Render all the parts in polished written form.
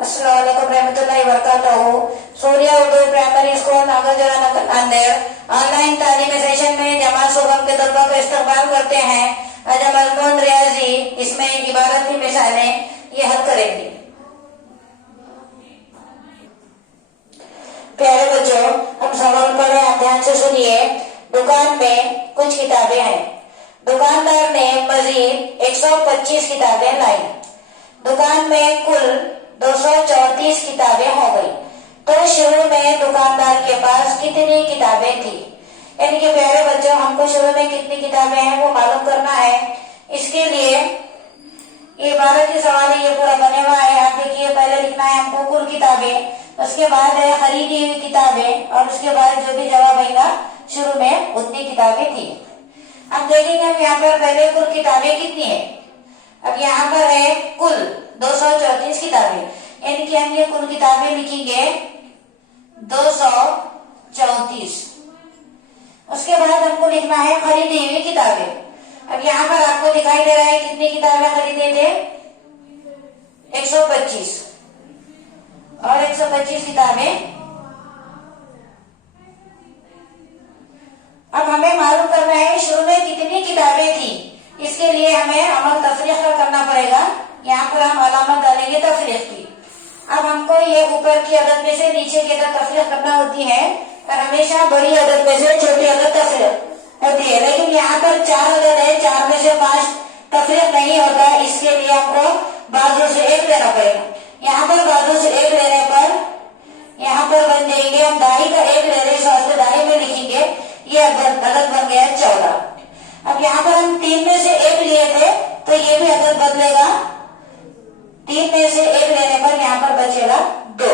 अस्सलाम वालेकुम रहमतुल्लाहि व बरकातहू। Surya Urdu primary school Nagarjara Nanded online तालीमी सेशन में जमात शुभम के तलबा को इस्तकबाल करते हैं। आज हम मजमून रियाजी इसमें इबारत की मिसालें ये हल करेंगे। प्यारे बच्चों, हम सवाल पढ़े, आप ध्यान से सुनिए। दुकान में कुछ किताबें हैं। दुकानदार ने मजीद 125 किताबें लाई। दुकान में कुल 234 किताबें हो गई। तो शुरू में दुकानदार के पास कितनी किताबें थी? यानी कि प्यारे बच्चों, हमको शुरू में कितनी किताबें हैं वो मालूम करना है। इसके लिए इबारत की सवाल ये पूरा बने हुआ है। आप देखिए, पहले लिखना है हमको कुल किताबें, उसके बाद है खरीदी हुई किताबें, और उसके बाद जो भी जवाब आएगा शुरू में उतनी किताबें थी। अब देखेंगे हम यहाँ पर पहले कुल किताबें कितनी है। अब यहाँ पर है कुल 234 किताबें, यानी कि हम ये कुल किताबें लिखेंगे 234। उसके बाद हमको लिखना है खरीदी हुई किताबें। अब यहाँ पर आपको दिखाई दे रहा है कितनी किताबें खरीदे थे, 125 और 125 किताबें। अब हमें मालूम करना है शुरू में कितनी किताबें थी। इसके लिए हमें अमल तफरीक करना पड़ेगा। यहाँ पर हम अलामत डालेंगे तफरीक की। अब हमको ये ऊपर की अदद में से नीचे की अदद तफरीक करना होती है, और हमेशा बड़ी अदद में से छोटी अदद तफरीक होती है। लेकिन यहाँ पर 4 अदद है, 4 में से 5 तफरीक नहीं होता। इसके लिए हमको बाजू से 1 लेना पड़ेगा। यहाँ पर बाजू से 1 लेने पर यहाँ पर बन जाएंगे, हम दाई का 1 ले रहे, इस वास्ते दाई में लिखेंगे। ये अदद बन गया 14। अब यहाँ पर हम 3 में से 1 लिए थे, तो ये भी अदद बदलेगा। 3 में से 1 लेने पर यहाँ पर बचेगा 2।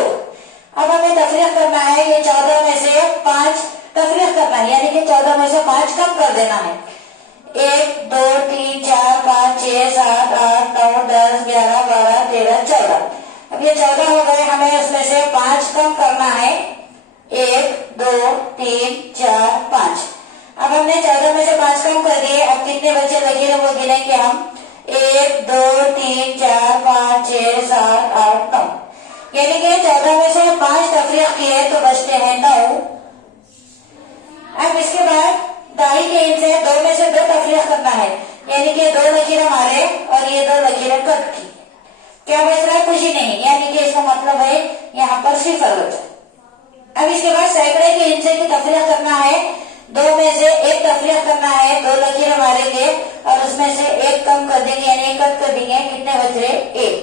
अब हमें तफरीक करना है, ये 14 में से 5 तफरीक करना है, यानी कि 14 में से 5 कम कर देना है। 1 2 3 4 5 6 7 8 9 10 11 12 13 14। अब ये 14 हो गए, हमें उसमें से 5 कम करना है। 1 2 3 4 5। अब हमने 14 में से 5 कम कर दिए। अब कितने बचे लगे वो गिनेंगे हम। 1 2 3 4 5 6 7 8 9, यानी कि 14 में से 5 तफरीक किए तो बचते हैं 9। अब इसके बाद दाई के इन से 2 में से 2 तफरीक करना है, यानी कि 2 लकीर हमारे और ये 2 लकीरें कट की। क्या बच रहा है? कुछ ही नहीं, यानी कि इसका मतलब है यहाँ पर 0 बचा। अब इसके बाद सैकड़े के हिस्से की तफरीक करना है। 2 में से 1 तफरीक करना है, 2 लकीर मारेंगे और उसमें से 1 कम कर देंगे, यानी 1 कट कर देंगे। कितने बच रहे? 1।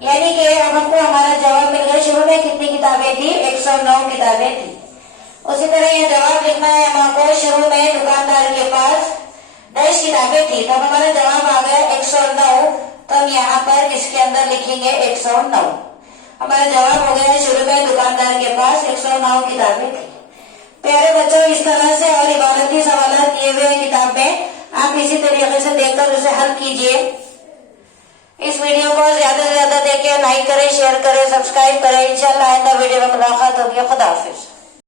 यानी कि अब हमको हमारा जवाब मिल गया। शुरू में कितनी किताबें थी? 109 किताबें थी। उसी तरह यह जवाब लिखना है हमको। शुरू में दुकानदार के पास 10 किताबें थी, तब हमारा जवाब आ गया 109। तो हम यहाँ पर इसके अंदर लिखेंगे 109। हमारा जवाब हो गया शुरू में दुकानदार के पास 109 किताबें थी। प्यारे बच्चों, इस तरह से और इबारती सवाल दिए हुए किताब में आप इसी तरीके से देखकर उसे हल कीजिए। इस वीडियो को ज्यादा से ज्यादा देखिए, लाइक करें, शेयर करें, सब्सक्राइब करें। इंशाल्लाह आइंदा वीडियो में मुलाकात होगी। खुदा हाफिज।